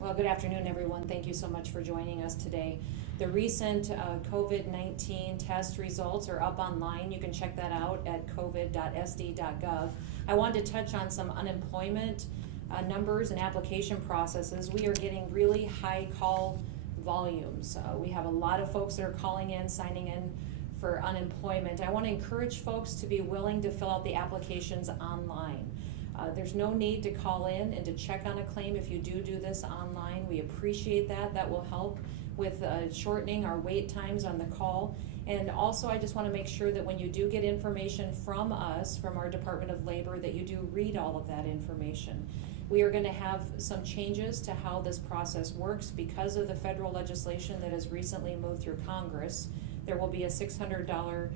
Well, good afternoon, everyone. Thank you so much for joining us today. The recent COVID-19 test results are up online. You can check that out at covid.sd.gov. I wanted to touch on some unemployment numbers and application processes. We are getting really high call volumes. We have a lot of folks that are calling in, signing in for unemployment. I want to encourage folks to be willing to fill out the applications online. There's no need to call in and to check on a claim if you do this online. We appreciate that. That will help with shortening our wait times on the call. And also, I just want to make sure that when you do get information from us, from our Department of Labor, that you do read all of that information. We are going to have some changes to how this process works because of the federal legislation that has recently moved through Congress. There will be a $600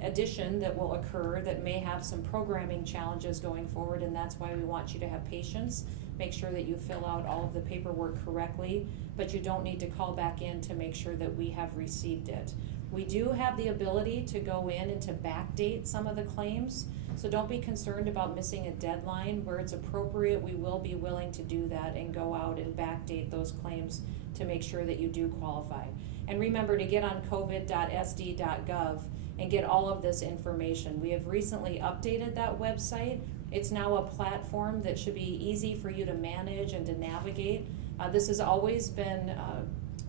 addition that will occur that may have some programming challenges going forward, and that's why we want you to have patience. Make sure that you fill out all of the paperwork correctly, but you don't need to call back in to make sure that we have received it. We do have the ability to go in and to backdate some of the claims, so don't be concerned about missing a deadline. Where it's appropriate, we will be willing to do that and go out and backdate those claims to make sure that you do qualify. And remember to get on covid.sd.gov and get all of this information. We have recently updated that website. It's now a platform that should be easy for you to manage and to navigate. This has always been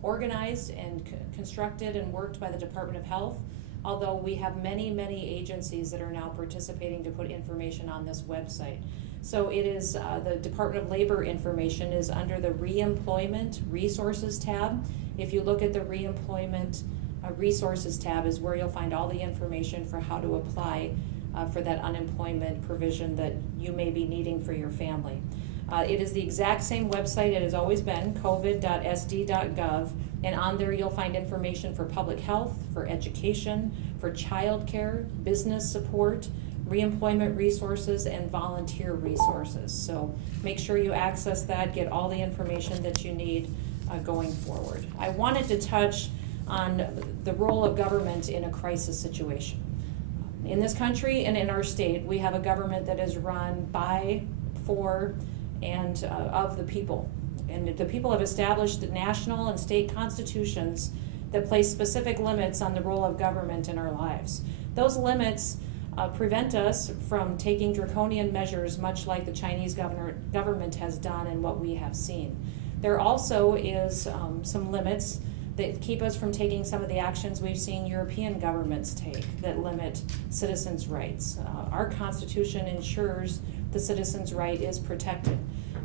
organized and constructed and worked by the Department of Health, although we have many agencies that are now participating to put information on this website. So it is the Department of Labor information is under the Reemployment Resources tab. If you look at the Reemployment Resources tab is where you'll find all the information for how to apply for that unemployment provision that you may be needing for your family. It is the exact same website it has always been, covid.sd.gov, and on there you'll find information for public health, for education, for childcare, business support, reemployment resources, and volunteer resources. So make sure you access that, get all the information that you need going forward. I wanted to touch on the role of government in a crisis situation. In this country and in our state, we have a government that is run by, for, and of the people. And the people have established national and state constitutions that place specific limits on the role of government in our lives. Those limits prevent us from taking draconian measures, much like the Chinese government has done and what we have seen. There also is some limits that keep us from taking some of the actions we've seen European governments take that limit citizens' rights. Our Constitution ensures the citizen's right is protected.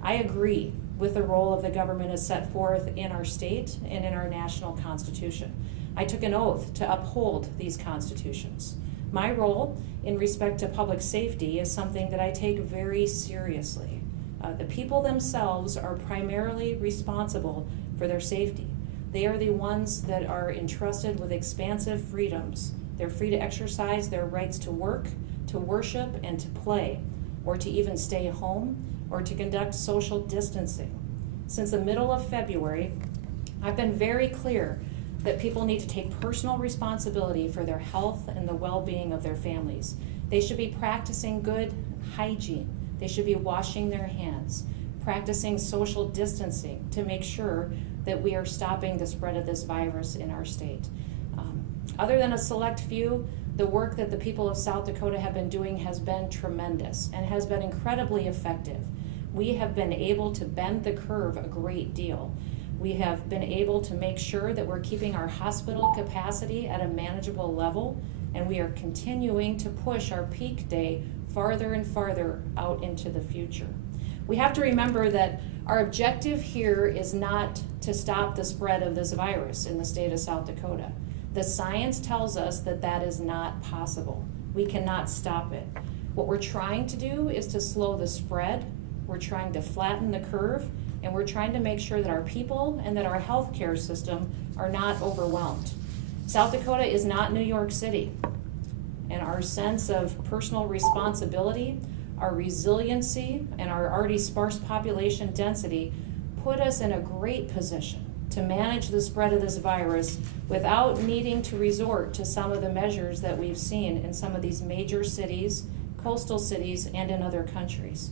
I agree with the role of the government as set forth in our state and in our national Constitution. I took an oath to uphold these constitutions. My role in respect to public safety is something that I take very seriously. The people themselves are primarily responsible for their safety. They are the ones that are entrusted with expansive freedoms. They're free to exercise their rights to work, to worship, and to play, or to even stay home, or to conduct social distancing. Since the middle of February, I've been very clear that people need to take personal responsibility for their health and the well-being of their families. They should be practicing good hygiene. They should be washing their hands, practicing social distancing to make sure that we are stopping the spread of this virus in our state. Other than a select few, the work that the people of South Dakota have been doing has been tremendous and has been incredibly effective. We have been able to bend the curve a great deal. We have been able to make sure that we're keeping our hospital capacity at a manageable level, and we are continuing to push our peak day farther and farther out into the future. We have to remember that our objective here is not to stop the spread of this virus in the state of South Dakota. The science tells us that that is not possible. We cannot stop it. What we're trying to do is to slow the spread. We're trying to flatten the curve, and we're trying to make sure that our people and that our healthcare system are not overwhelmed. South Dakota is not New York City, and our sense of personal responsibility, our resiliency, and our already sparse population density put us in a great position to manage the spread of this virus without needing to resort to some of the measures that we've seen in some of these major cities, coastal cities, and in other countries.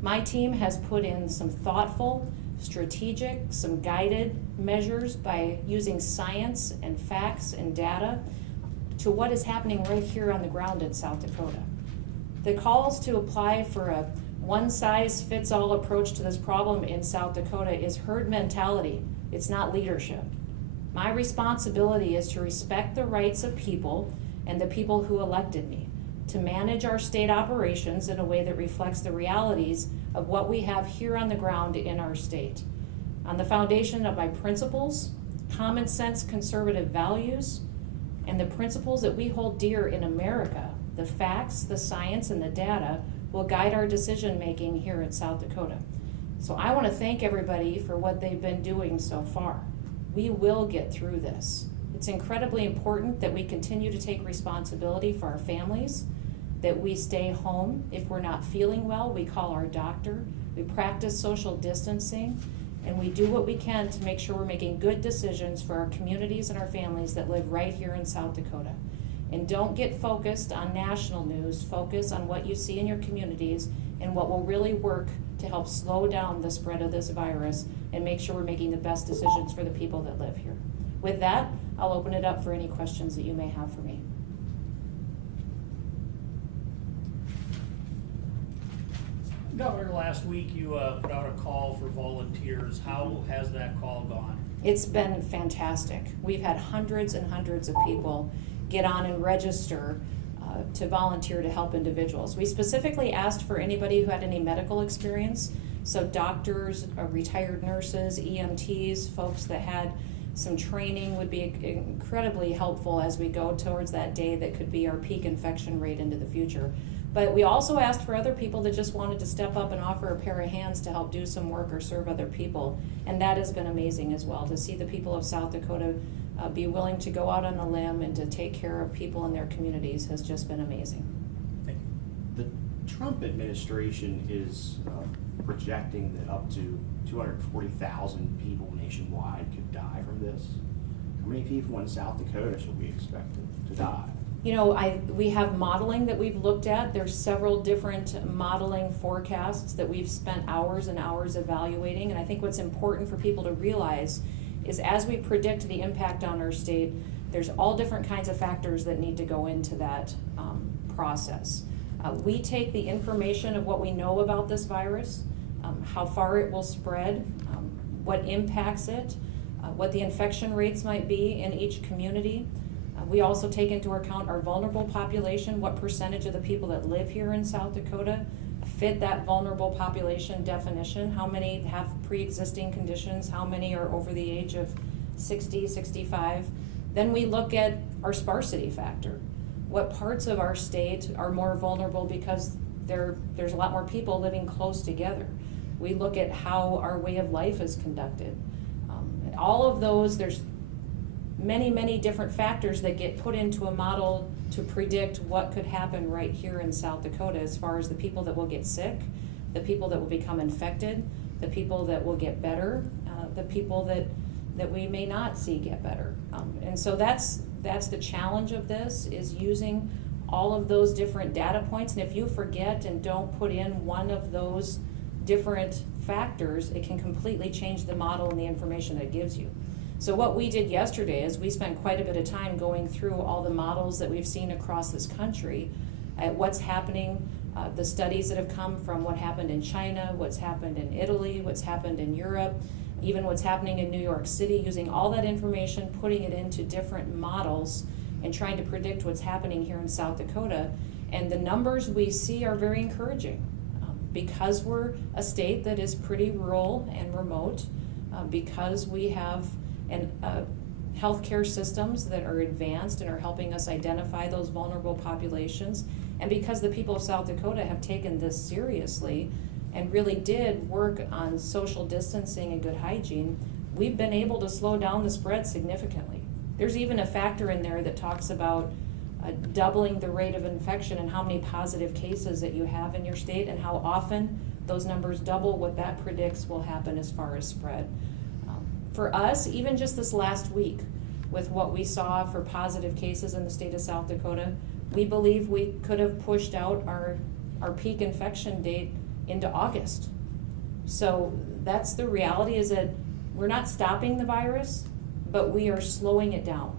My team has put in some thoughtful, strategic, some guided measures by using science and facts and data to what is happening right here on the ground in South Dakota. The calls to apply for a one-size-fits-all approach to this problem in South Dakota is herd mentality. It's not leadership. My responsibility is to respect the rights of people and the people who elected me, to manage our state operations in a way that reflects the realities of what we have here on the ground in our state. On the foundation of my principles, common sense conservative values, and the principles that we hold dear in America, the facts, the science, and the data will guide our decision making here in South Dakota. So I want to thank everybody for what they've been doing so far. We will get through this. It's incredibly important that we continue to take responsibility for our families, that we stay home. If we're not feeling well, we call our doctor, we practice social distancing, and we do what we can to make sure we're making good decisions for our communities and our families that live right here in South Dakota. And don't get focused on national news, focus on what you see in your communities and what will really work to help slow down the spread of this virus and make sure we're making the best decisions for the people that live here. With that, I'll open it up for any questions that you may have for me. Governor, last week you put out a call for volunteers. How has that call gone? It's been fantastic. We've had hundreds and hundreds of people get on and register to volunteer to help individuals. We specifically asked for anybody who had any medical experience, so doctors, retired nurses, EMTs, folks that had some training would be incredibly helpful as we go towards that day that could be our peak infection rate into the future. But we also asked for other people that just wanted to step up and offer a pair of hands to help do some work or serve other people. And that has been amazing as well, to see the people of South Dakota be willing to go out on a limb and to take care of people in their communities has just been amazing. Thank you. The Trump administration is projecting that up to 240,000 people nationwide could die from this. How many people in South Dakota should we expect to die? You know, we have modeling that we've looked at. There's several different modeling forecasts that we've spent hours and hours evaluating. And I think what's important for people to realize is as we predict the impact on our state, there's all different kinds of factors that need to go into that process. We take the information of what we know about this virus, how far it will spread, what impacts it, what the infection rates might be in each community. We also take into account our vulnerable population, what percentage of the people that live here in South Dakota fit that vulnerable population definition, how many have pre-existing conditions, how many are over the age of 60, 65. Then we look at our sparsity factor. What parts of our state are more vulnerable because there's a lot more people living close together. We look at how our way of life is conducted. All of those, there's many, many different factors that get put into a model to predict what could happen right here in South Dakota as far as the people that will get sick, the people that will become infected, the people that will get better, the people that we may not see get better. And so that's the challenge of this, is using all of those different data points. And if you forget and don't put in one of those different factors, it can completely change the model and the information that it gives you. So what we did yesterday is we spent quite a bit of time going through all the models that we've seen across this country, at what's happening, the studies that have come from what happened in China, what's happened in Italy, what's happened in Europe, even what's happening in New York City, using all that information, putting it into different models and trying to predict what's happening here in South Dakota. And the numbers we see are very encouraging. Because we're a state that is pretty rural and remote, because we have healthcare systems that are advanced and are helping us identify those vulnerable populations, and because the people of South Dakota have taken this seriously and really did work on social distancing and good hygiene, we've been able to slow down the spread significantly. There's even a factor in there that talks about doubling the rate of infection and how many positive cases that you have in your state and how often those numbers double what that predicts will happen as far as spread. For us, even just this last week, with what we saw for positive cases in the state of South Dakota, we believe we could have pushed out our peak infection date into August. So that's the reality, is that we're not stopping the virus, but we are slowing it down.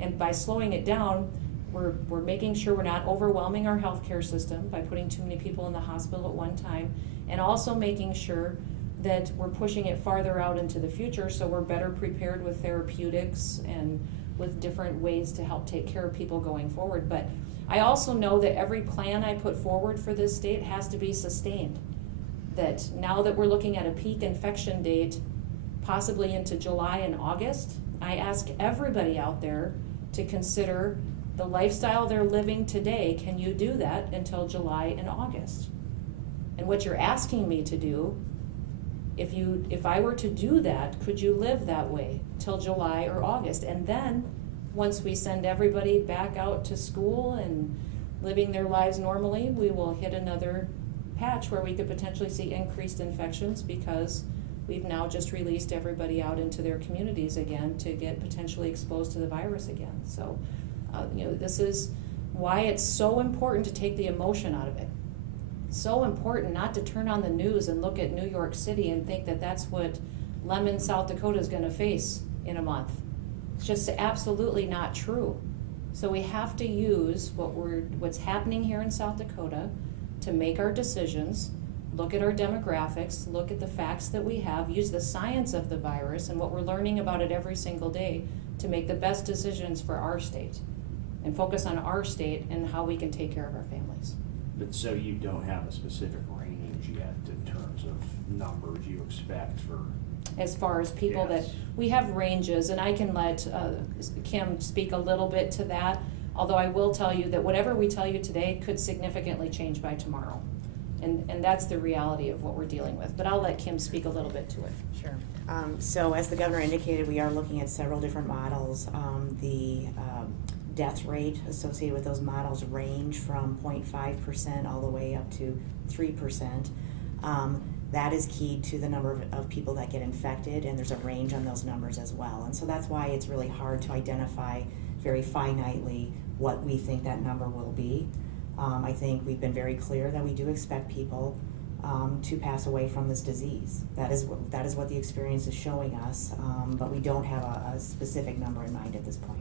And by slowing it down, we're making sure we're not overwhelming our healthcare system by putting too many people in the hospital at one time, and also making sure that we're pushing it farther out into the future so we're better prepared with therapeutics and with different ways to help take care of people going forward. But I also know that every plan I put forward for this state has to be sustained. That now that we're looking at a peak infection date, possibly into July and August, I ask everybody out there to consider the lifestyle they're living today. Can you do that until July and August? And what you're asking me to do, if I were to do that, could you live that way till July or August? And then once we send everybody back out to school and living their lives normally, we will hit another patch where we could potentially see increased infections, because we've now just released everybody out into their communities again to get potentially exposed to the virus again. So, this is why it's so important to take the emotion out of it. So important not to turn on the news and look at New York City and think that that's what Lemon, South Dakota is going to face in a month. It's just absolutely not true. So we have to use what's happening here in South Dakota to make our decisions, look at our demographics, look at the facts that we have, use the science of the virus and what we're learning about it every single day to make the best decisions for our state and focus on our state and how we can take care of our families. But so you don't have a specific range yet in terms of numbers you expect for? As far as people Yes. that, we have ranges, and I can let Kim speak a little bit to that, although I will tell you that whatever we tell you today could significantly change by tomorrow. And that's the reality of what we're dealing with. But I'll let Kim speak a little bit to it. Sure. So as the governor indicated, we are looking at several different models. The death rate associated with those models range from 0.5% all the way up to 3%. That is key to the number of people that get infected, and there's a range on those numbers as well. And so that's why it's really hard to identify very finitely what we think that number will be. I think we've been very clear that we do expect people to pass away from this disease. That is what the experience is showing us, but we don't have a specific number in mind at this point.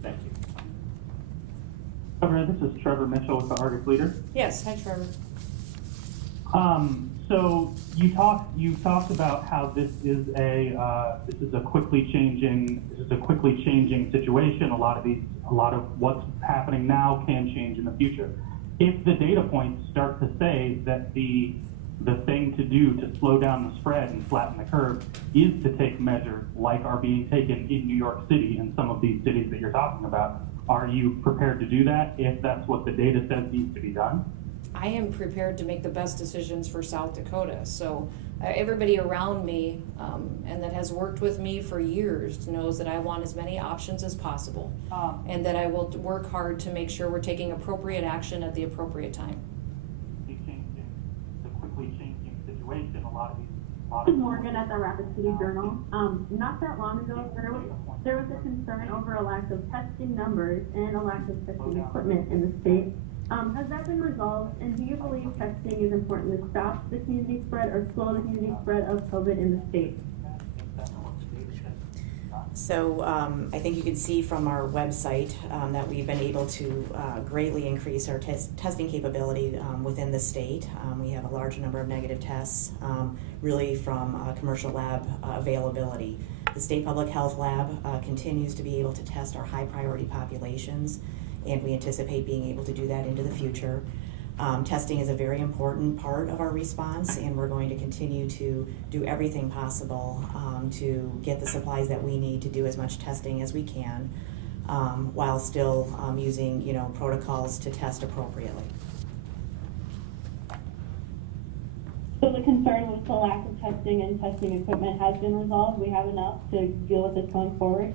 Thank you. Governor, this is Trevor Mitchell with the Argus Leader. Yes, hi Trevor. So you talked about how this is a quickly changing situation. A lot of what's happening now can change in the future. If the data points start to say that the thing to do to slow down the spread and flatten the curve is to take measures like are being taken in New York City and some of these cities that you're talking about, are you prepared to do that if that's what the data says needs to be done? I am prepared to make the best decisions for South Dakota. So everybody around me and that has worked with me for years knows that I want as many options as possible, and that I will work hard to make sure we're taking appropriate action at the appropriate time. The quickly changing situation, This is Morgan at the Rapid City Journal. Not that long ago, there was a concern over a lack of testing numbers and a lack of testing equipment in the state. Has that been resolved, and do you believe testing is important to stop the community spread or slow the community spread of COVID in the state? So I think you can see from our website that we've been able to greatly increase our testing capability within the state. We have a large number of negative tests, really from commercial lab availability. The State Public Health Lab continues to be able to test our high priority populations, and we anticipate being able to do that into the future. Testing is a very important part of our response, and we're going to continue to do everything possible to get the supplies that we need to do as much testing as we can, while still using protocols to test appropriately. So the concern with the lack of testing and testing equipment has been resolved? We have enough to deal with this going forward?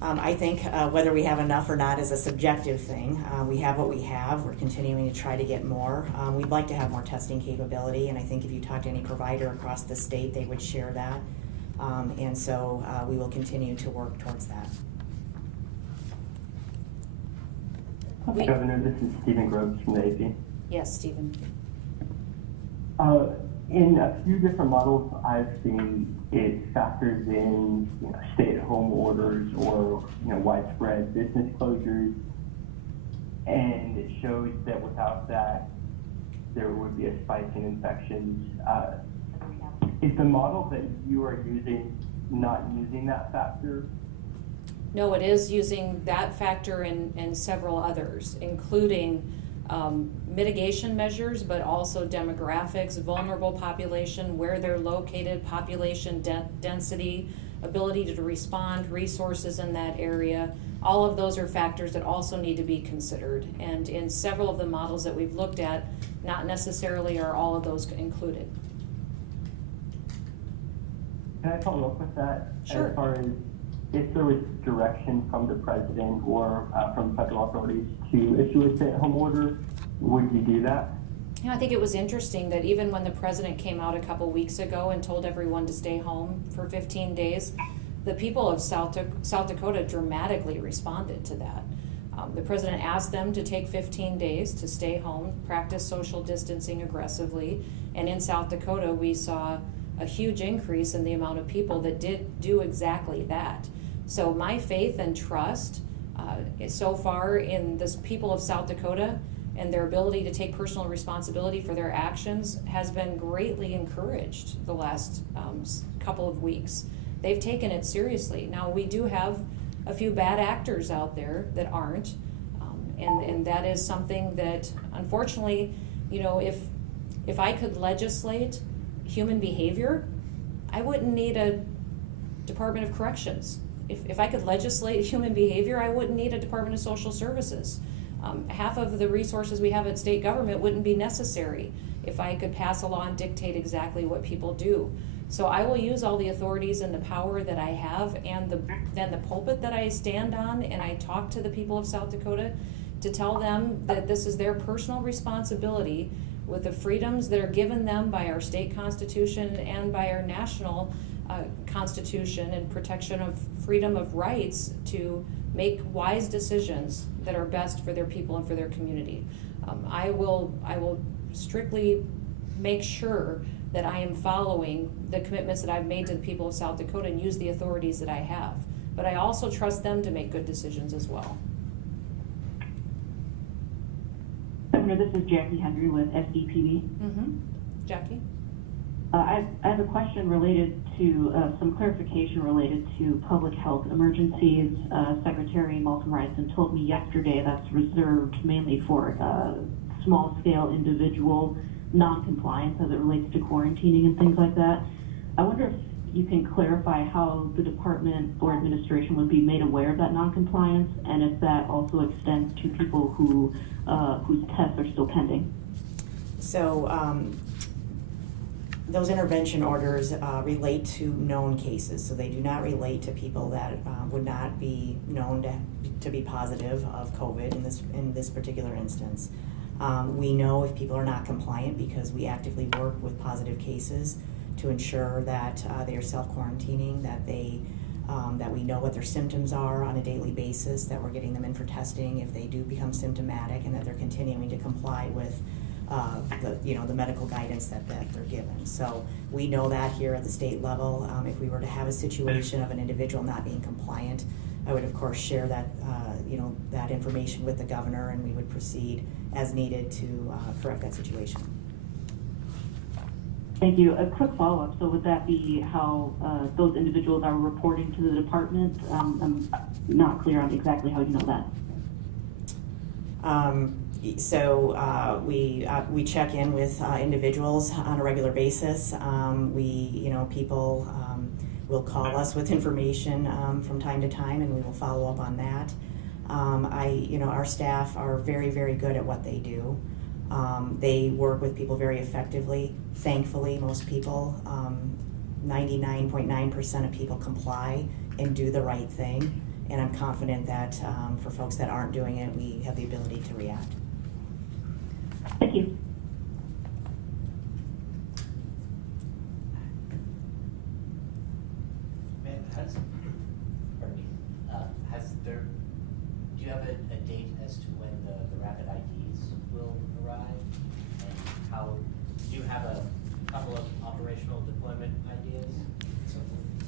I think whether we have enough or not is a subjective thing. We have what we have. We're continuing to try to get more. We'd like to have more testing capability, and I think if you talk to any provider across the state, they would share that. And so we will continue to work towards that. Governor, this is Stephen Groves from the AP. Yes, Stephen. In a few different models I've seen, it factors in stay-at-home orders or widespread business closures, and it shows that without that there would be a spike in infections. Is the model that you are using not using that factor? No, it is using that factor and several others, including mitigation measures, but also demographics, vulnerable population, where they're located, population density, ability to respond, resources in that area. All of those are factors that also need to be considered. And in several of the models that we've looked at, not necessarily are all of those included. Can I follow up with that? Sure. As far as if there was direction from the president or from federal authorities to issue a stay-at-home order, would you do that? I think it was interesting that even when the president came out a couple weeks ago and told everyone to stay home for 15 days, the people of South Dakota dramatically responded to that. The president asked them to take 15 days to stay home, practice social distancing aggressively, and in South Dakota we saw a huge increase in the amount of people that did do exactly that. So my faith and trust so far in the people of South Dakota and their ability to take personal responsibility for their actions has been greatly encouraged the last couple of weeks. They've taken it seriously. Now we do have a few bad actors out there that aren't, and that is something that unfortunately, if I could legislate human behavior, I wouldn't need a Department of Corrections. If I could legislate human behavior, I wouldn't need a Department of Social Services. Half of the resources we have at state government wouldn't be necessary if I could pass a law and dictate exactly what people do. So I will use all the authorities and the power that I have and then the pulpit that I stand on, and I talk to the people of South Dakota to tell them that this is their personal responsibility with the freedoms that are given them by our state constitution and by our national constitution and protection of freedom of rights to make wise decisions that are best for their people and for their community. I will strictly make sure that I am following the commitments that I've made to the people of South Dakota and use the authorities that I have. But I also trust them to make good decisions as well. Governor, this is Jackie Henry with SDPB. Jackie? I have a question related to some clarification related to public health emergencies. Secretary Malcolm Reisman told me yesterday that's reserved mainly for small-scale individual non-compliance as it relates to quarantining and things like that. I wonder if you can clarify how the department or administration would be made aware of that non-compliance, and if that also extends to people who whose tests are still pending. So those intervention orders relate to known cases, so they do not relate to people that would not be known to be positive of COVID in this particular instance. We know if people are not compliant because we actively work with positive cases to ensure that they are self-quarantining, that we know what their symptoms are on a daily basis, that we're getting them in for testing if they do become symptomatic, and that they're continuing to comply with the medical guidance that they're given. So we know that here at the state level. If we were to have a situation of an individual not being compliant, I would of course share that that information with the governor, and we would proceed as needed to correct that situation. Thank you. A quick follow-up. So would that be how those individuals are reporting to the department? I'm not clear on exactly how you know that. So we check in with individuals on a regular basis. People will call us with information from time to time, and we will follow up on that. Our staff are very, very good at what they do. They work with people very effectively. Thankfully, most people, 99.9% of people comply and do the right thing. And I'm confident that for folks that aren't doing it, we have the ability to react. Thank you. Ma'am, do you have a date as to when the rapid IDs will arrive? And how, do you have a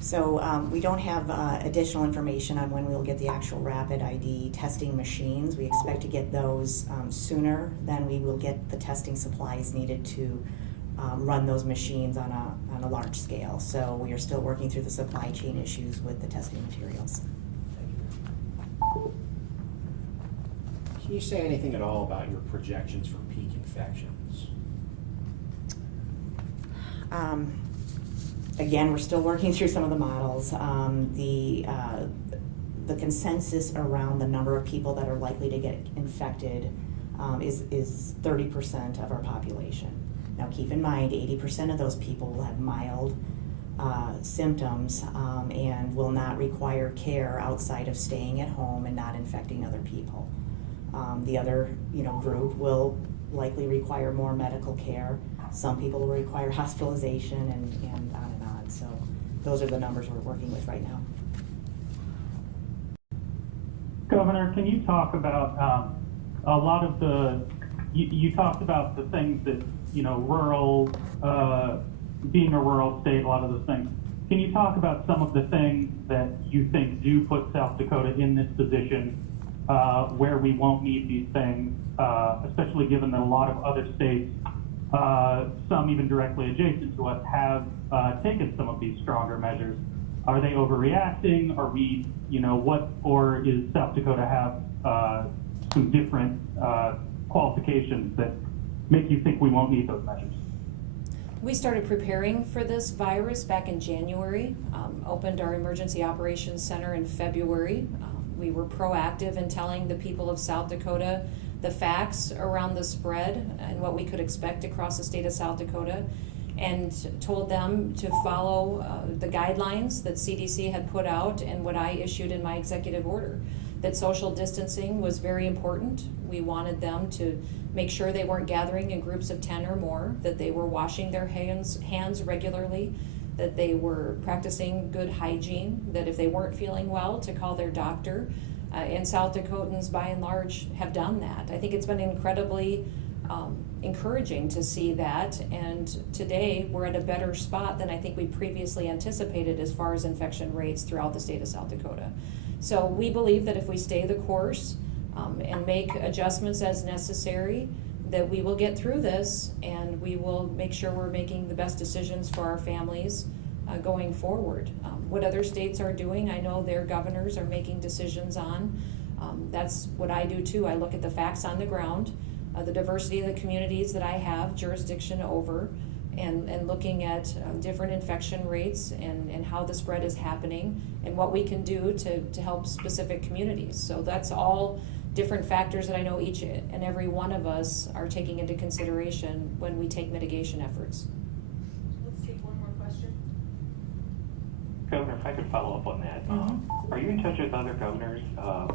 So we don't have additional information on when we'll get the actual rapid ID testing machines. We expect to get those sooner than we will get the testing supplies needed to run those machines on a large scale. So we are still working through the supply chain issues with the testing materials. Can you say anything at all about your projections for peak infections? Again, we're still working through some of the models. The consensus around the number of people that are likely to get infected is 30% of our population. Now keep in mind, 80% of those people will have mild symptoms and will not require care outside of staying at home and not infecting other people. The other group will likely require more medical care. Some people will require hospitalization and on and on. So those are the numbers we're working with right now. Governor, can you talk about a lot of you talked about the things that, rural, being a rural state, a lot of those things. Can you talk about some of the things that you think do put South Dakota in this position where we won't need these things, especially given that a lot of other states, some even directly adjacent to us, have taken some of these stronger measures? Are they overreacting? Are we, or is South Dakota have some different qualifications that make you think we won't need those measures? We started preparing for this virus back in January, opened our Emergency Operations Center in February. We were proactive in telling the people of South Dakota the facts around the spread and what we could expect across the state of South Dakota, and told them to follow the guidelines that CDC had put out and what I issued in my executive order, that social distancing was very important. We wanted them to make sure they weren't gathering in groups of 10 or more, that they were washing their hands regularly, that they were practicing good hygiene, that if they weren't feeling well, to call their doctor. And South Dakotans, by and large, have done that. I think it's been incredibly encouraging to see that, and today we're at a better spot than I think we previously anticipated as far as infection rates throughout the state of South Dakota. So we believe that if we stay the course and make adjustments as necessary, that we will get through this, and we will make sure we're making the best decisions for our families going forward. What other states are doing, I know their governors are making decisions on. That's what I do too. I look at the facts on the ground, the diversity of the communities that I have jurisdiction over, and looking at different infection rates and how the spread is happening and what we can do to help specific communities. So that's all different factors that I know each and every one of us are taking into consideration when we take mitigation efforts. Let's take one more question. Governor, if I could follow up on that. Are you in touch with other governors?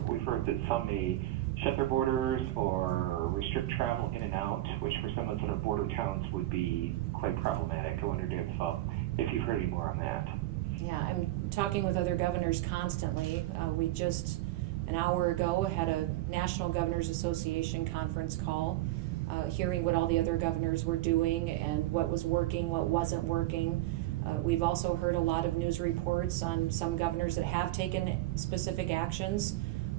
We've heard that some may shut their borders or restrict travel in and out, which for some of the border towns would be quite problematic. I wondered if you've heard any more on that. Yeah, I'm talking with other governors constantly. We just an hour ago had a National Governors Association conference call, hearing what all the other governors were doing and what was working, what wasn't working. We've also heard a lot of news reports on some governors that have taken specific actions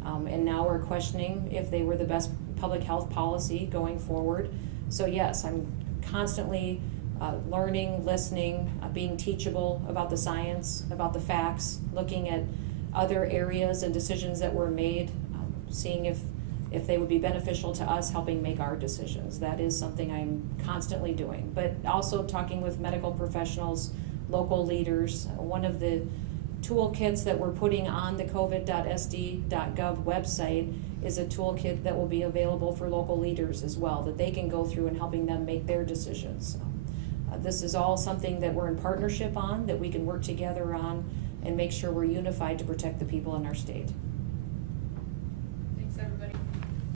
and now are questioning if they were the best public health policy going forward. So yes, I'm constantly learning, listening, being teachable about the science, about the facts, looking at other areas and decisions that were made, seeing if they would be beneficial to us, helping make our decisions. That is something I'm constantly doing, but also talking with medical professionals, local leaders. One of the toolkits that we're putting on the covid.sd.gov website is a toolkit that will be available for local leaders as well, that they can go through and helping them make their decisions. This is all something that we're in partnership on, that we can work together on and make sure we're unified to protect the people in our state.